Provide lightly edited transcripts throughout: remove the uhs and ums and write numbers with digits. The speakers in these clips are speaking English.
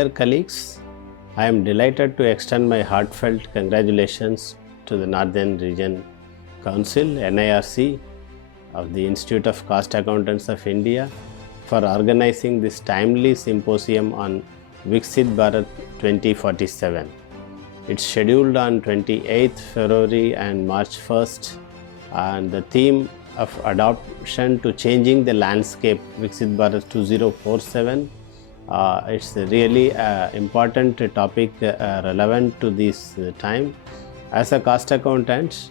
Dear colleagues, I am delighted to extend my heartfelt congratulations to the Northern Region Council, NIRC, of the Institute of Cost Accountants of India for organizing this timely symposium on Viksit Bharat 2047. It's scheduled on 28th February and March 1st, and the theme of adoption to changing the landscape, Viksit Bharat 2047. It's a really important topic relevant to this time. As a cost accountant,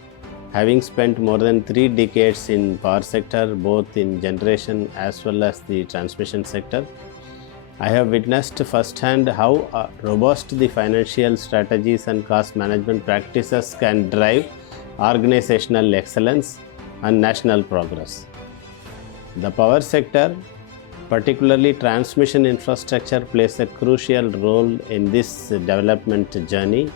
having spent more than 3 decades in power sector, both in generation as well as the transmission sector, I have witnessed firsthand how robust the financial strategies and cost management practices can drive organizational excellence and national progress. The power sector, particularly transmission infrastructure, plays a crucial role in this development journey.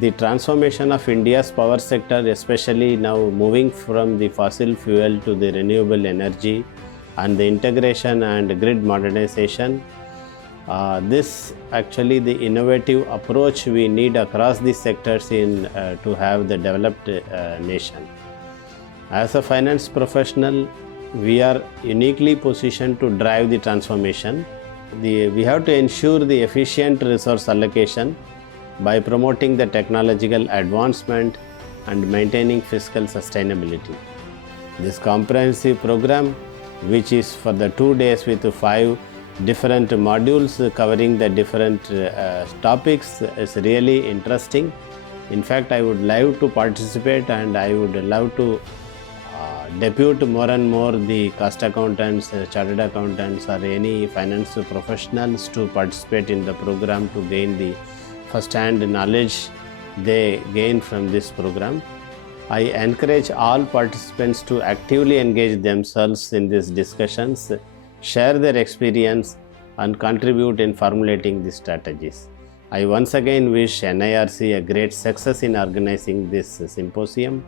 The transformation of India's power sector, especially now moving from the fossil fuel to the renewable energy and the integration and grid modernization, this actually the innovative approach we need across the sectors to have the developed nation. As a finance professional, we are uniquely positioned to drive the transformation. We have to ensure the efficient resource allocation by promoting the technological advancement and maintaining fiscal sustainability. This comprehensive program, which is for the 2 days with 5 different modules covering the different topics, is really interesting. In fact, I would love to participate, and I would love to depute more and more the cost accountants, chartered accountants, or any finance professionals to participate in the program to gain the first-hand knowledge they gain from this program. I encourage all participants to actively engage themselves in these discussions, share their experience, and contribute in formulating the strategies. I once again wish NIRC a great success in organizing this symposium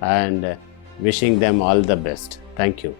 and wishing them all the best. Thank you.